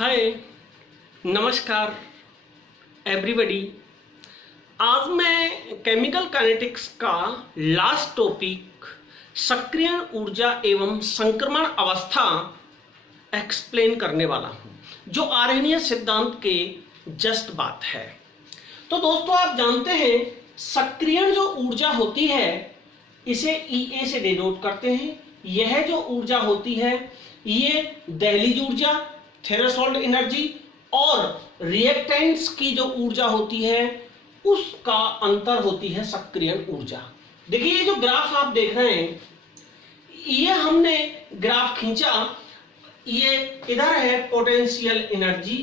हाय, नमस्कार एवरीबॉडी। आज मैं केमिकल काइनेटिक्स का लास्ट टॉपिक सक्रियण ऊर्जा एवं संक्रमण अवस्था एक्सप्लेन करने वाला हूं, जो आर्हेनियस सिद्धांत के जस्ट बात है। तो दोस्तों, आप जानते हैं सक्रियण जो ऊर्जा होती है इसे EA से डिनोट करते हैं। यह जो ऊर्जा होती है ये दहलीज ऊर्जा, थ्रेशोल्ड एनर्जी और रिएक्टेंट्स की जो ऊर्जा होती है उसका अंतर होती है सक्रियण ऊर्जा। देखिए, ये जो ग्राफ आप देख रहे हैं, ये हमने ग्राफ खींचा। ये इधर है पोटेंशियल एनर्जी,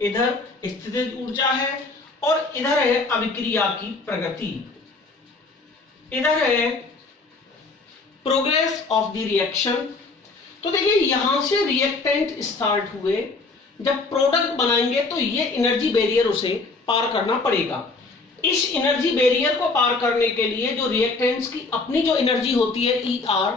इधर स्थितिज ऊर्जा है और इधर है अभिक्रिया की प्रगति, इधर है प्रोग्रेस ऑफ द रिएक्शन। तो देखिए, यहां से रिएक्टेंट स्टार्ट हुए, जब प्रोडक्ट बनाएंगे तो ये एनर्जी बैरियर उसे पार करना पड़ेगा। इस एनर्जी बैरियर को पार करने के लिए जो रिएक्टेंट्स की अपनी जो एनर्जी होती है ER,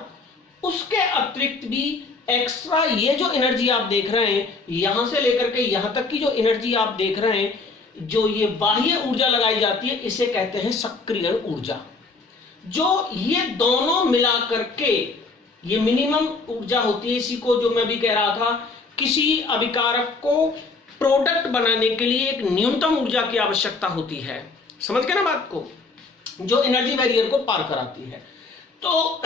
उसके अतिरिक्त भी एक्स्ट्रा ये जो एनर्जी आप देख रहे हैं, यहां से लेकर के यहां तक की जो एनर्जी आप देख रहे हैं, जो ये बाह्य ऊर्जा लगाई जाती है, इसे कहते हैं सक्रियण ऊर्जा। जो ये दोनों मिला करके ये मिनिमम ऊर्जा होती है। इसी को जो मैं भी कह रहा था, किसी अभिकारक को प्रोडक्ट बनाने के लिए एक न्यूनतम ऊर्जा की आवश्यकता होती है। समझ गए ना बात को, जो एनर्जी बैरियर को पार कराती है। तो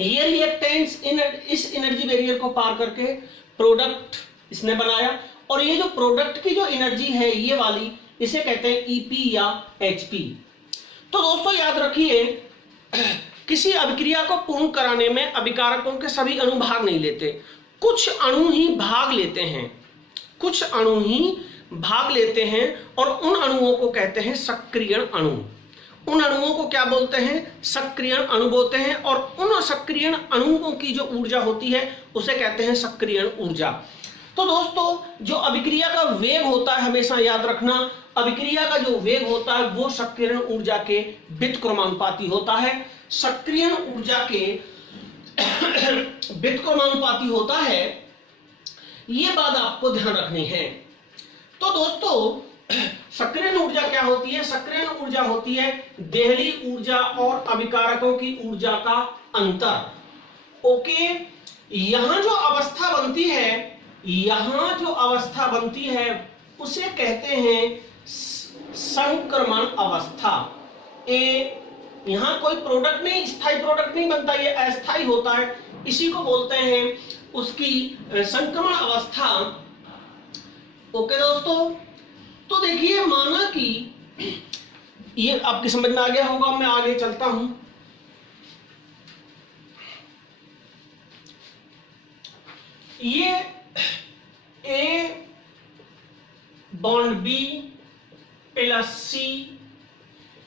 ये रिएक्टेंट्स इस एनर्जी बैरियर को पार करके प्रोडक्ट इसने बनाया, और ये जो प्रोडक्ट की जो एनर्जी है ये वाली, इसे कहते हैं EP या HP। तो दोस्तों याद रखिए, किसी अभिक्रिया को पूर्ण कराने में अभिकारकों के सभी अणु भाग नहीं लेते, कुछ अणु ही भाग लेते हैं, कुछ अणु ही भाग लेते हैं, और उन अणुओं को कहते हैं सक्रियण अणु। उन अणुओं को क्या बोलते हैं? सक्रियण अणु बोलते हैं। और उन सक्रियण अणुओं की जो ऊर्जा होती है उसे कहते हैं सक्रियण ऊर्जा। तो दोस्तों, जो अभिक्रिया का वेग होता है, हमेशा याद रखना, अभिक्रिया का जो वेग होता है वो सक्रियण ऊर्जा के व्युत्क्रमानुपाती होता है। सक्रियण ऊर्जा के व्युत्क्रमानुपाती होता है, ये बात आपको ध्यान रखनी है। तो दोस्तों, सक्रियण ऊर्जा क्या होती है? सक्रियण ऊर्जा होती है देहली ऊर्जा और अभिकारकों की ऊर्जा का अंतर। ओके, यहां जो अवस्था बनती है, यहां जो अवस्था बनती है उसे कहते हैं संक्रमण अवस्था। यहां कोई प्रोडक्ट नहीं, स्थायी प्रोडक्ट नहीं बनता, ये अस्थायी होता है, इसी को बोलते हैं उसकी संक्रमण अवस्था। ओके दोस्तों, तो देखिए, माना कि ये आपकी समझ में आ गया होगा, मैं आगे चलता हूं। ये A bond B plus C,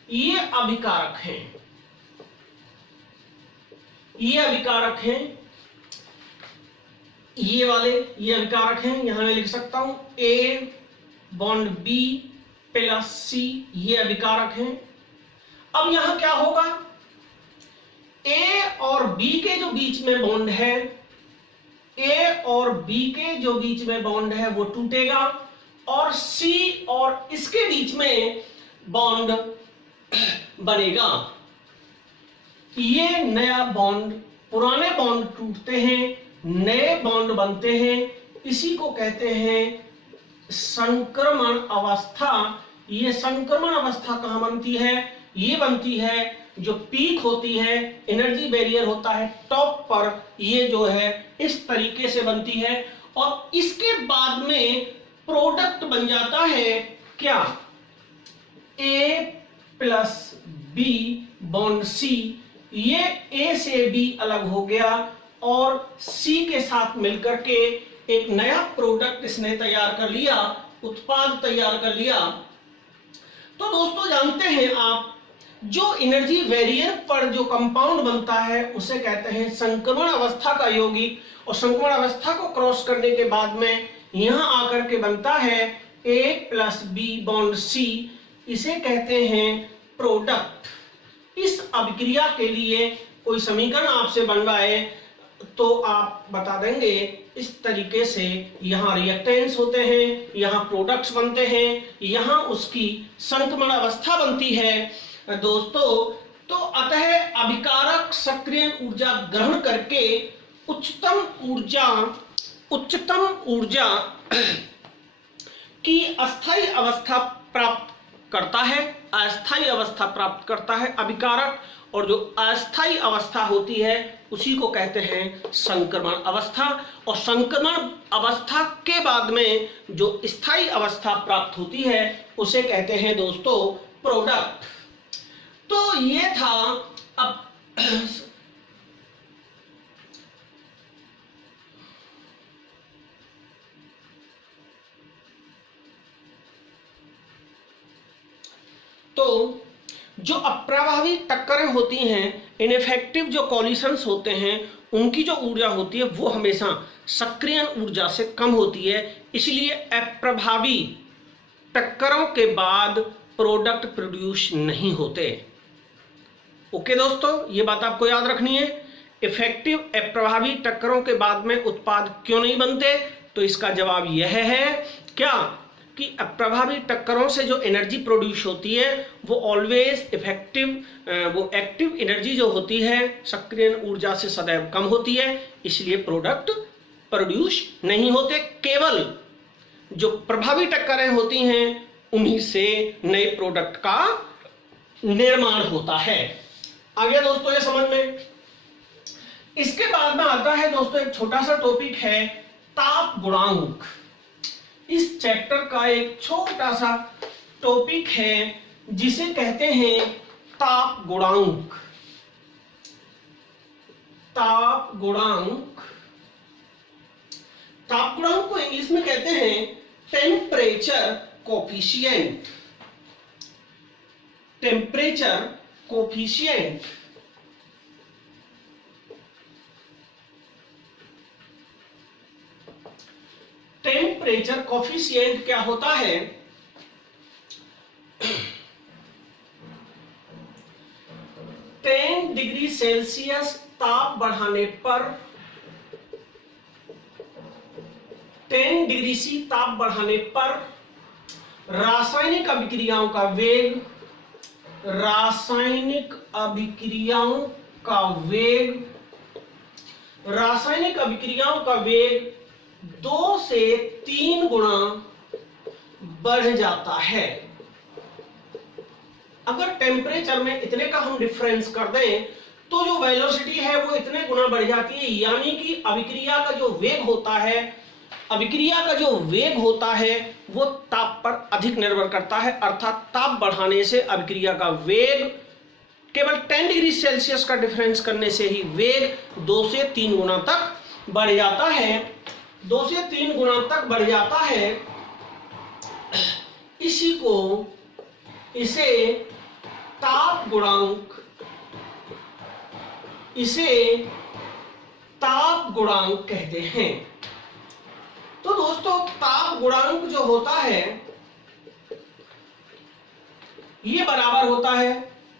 ये अभिकारक हैं, ये अभिकारक हैं, ये वाले ये अभिकारक हैं। यहां मैं लिख सकता हूं A bond B plus C, ये अभिकारक हैं। अब यहां क्या होगा? A और B के जो बीच में बॉन्ड है, A और B के जो बीच में बॉन्ड है वो टूटेगा, और C और इसके बीच में बॉन्ड बनेगा। ये नया बॉन्ड, पुराने बॉन्ड टूटते हैं, नए बॉन्ड बनते हैं, इसी को कहते हैं संक्रमण अवस्था। ये संक्रमण अवस्था कहां बनती है? ये बनती है जो पीक होती है, एनर्जी बैरियर होता है टॉप पर, ये जो है इस तरीके से बनती है, और इसके बाद में प्रोडक्ट बन जाता है क्या? A plus B bond C। ये A से B अलग हो गया और C के साथ मिलकर के एक नया प्रोडक्ट इसने तैयार कर लिया, उत्पाद तैयार कर लिया। तो दोस्तों, जानते हैं आप, जो एनर्जी बैरियर पर जो कंपाउंड बनता है उसे कहते हैं संक्रमण अवस्था का यौगिक, और संक्रमण अवस्था को क्रॉस करने के बाद में यहां आकर के बनता है A plus B bond C, इसे कहते हैं प्रोडक्ट। इस अभिक्रिया के लिए कोई समीकरण आपसे बनवाए तो आप बता देंगे इस तरीके से यहाँ रिएक्टेंट्स होते हैं, यहाँ प्रोडक्ट्स बनते हैं, यहाँ उसकी संक्रमण अवस्था बनती है दोस्तों। तो अतः अभिकारक सक्रियण ऊर्जा ग्रहण करके उच्चतम ऊर्जा की अस्थायी अवस्था प्राप्त करता है, अस्थायी अवस्था प्राप्त करता है अभिकारक, और जो अस्थायी अवस्था होती है उसी को कहते हैं संक्रमण अवस्था। और संक्रमण अवस्था के बाद में जो स्थायी अवस्था प्राप्त होती है उसे कहते हैं दोस्तों प्रोडक्ट। तो ये था अब तो जो अप्रभावी टक्करें होती हैं, इनफेक्टिव जो कॉलिशंस होते हैं, उनकी जो ऊर्जा होती है वो हमेशा सक्रियण ऊर्जा से कम होती है, इसलिए अप्रभावी टक्करों के बाद प्रोडक्ट प्रोड्यूस नहीं होते। ओके दोस्तों, ये बात आपको याद रखनी है। इफेक्टिव अप्रभावी टक्करों के बाद में उत्पाद क्यों नहीं बनते, तो इसका जवाब यह है क्या कि अप्रभावी टक्करों से जो एनर्जी प्रोड्यूस होती है वो ऑलवेज इफेक्टिव, वो एक्टिव एनर्जी जो होती है सक्रियण ऊर्जा से सदैव कम होती है, इसलिए प्रोडक्ट प्रोड्यूस नहीं होते। केवल जो प्रभावी टक्करें होती हैं उन्हीं से नए प्रोडक्ट का निर्माण होता है। आगे दोस्तों ये समझ में। इसके बाद में आता है दोस्तों एक छोटा सा टॉपिक है ताप गुणांक। इस चैप्टर का एक छोटा सा टॉपिक है जिसे कहते हैं ताप गुणांक। ताप गुणांक, ताप गुणांक को इंग्लिश में कहते हैं temperature coefficient. Temperature coefficient. Temperature coefficient क्या होता है? 10 डिग्री सेल्सियस ताप बढ़ाने पर 10 डिग्री सी ताप बढ़ाने पर रासायनिक अभिक्रियाओं का वेग, रासायनिक अभिक्रियाओं का वेग, रासायनिक अभिक्रियाओं का वेग 2 से 3 गुना बढ़ जाता है। अगर टेम्परेचर में इतने का हम डिफरेंस कर दें तो जो वेलोसिटी है वो इतने गुना बढ़ जाती है, यानी कि अभिक्रिया का जो वेग होता है, अभिक्रिया का जो वेग होता है वो ताप पर अधिक निर्भर करता है। अर्थात ताप बढ़ाने से अभिक्रिया का वेग केवल 10 डिग्री सेल्सियस का डिफरेंस करने से ही वेग 2 से 3 गुना तक बढ़ जाता है। 2 से 3 गुना तक बढ़ जाता है। इसे ताप गुणांक, इसे ताप गुणांक कहते हैं। तो दोस्तों ताप गुणांक जो होता है ये बराबर होता है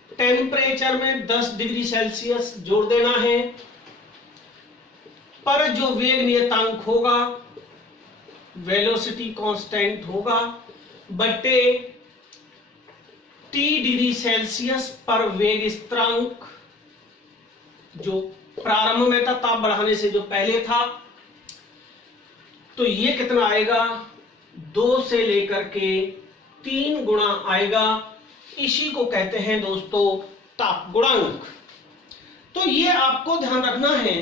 टेम्परेचर में 10 डिग्री सेल्सियस जोड़ देना है पर जो वेग नियतांक होगा, वेलोसिटी कांस्टेंट होगा, बटे T डिग्री सेल्सियस पर वेग स्थिरांक जो प्रारंभ में था ताप बढ़ाने से जो पहले था, तो ये कितना आएगा 2 से लेकर के 3 गुना आएगा। इसी को कहते हैं दोस्तों ताप गुणांक। तो ये आपको ध्यान रखना है।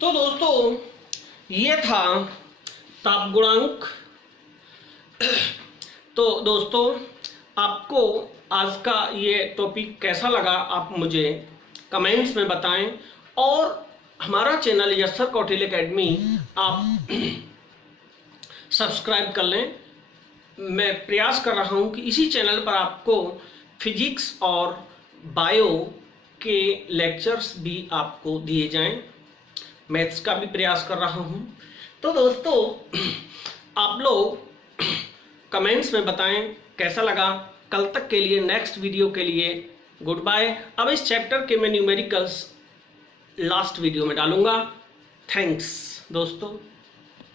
तो दोस्तों ये था ताप गुणांक। तो दोस्तों आपको आज का ये टॉपिक कैसा लगा आप मुझे कमेंट्स में बताएं, और हमारा channel yes sir Kautilya academy आप सब्सक्राइब कर लें। मैं प्रयास कर रहा हूं कि इसी चैनल पर आपको फिजिक्स और बायो के लेक्चर्स भी आपको दिए जाएं। मैथ्स का भी प्रयास कर रहा हूं। तो दोस्तों आप लोग कमेंट्स में बताएं कैसा लगा। कल तक के लिए, नेक्स्ट वीडियो के लिए गुड बाय। अब इस चैप्टर के मैं न्यूमेरिकल्स लास्ट वीडियो में डालूंगा। थैंक्स दोस्तों।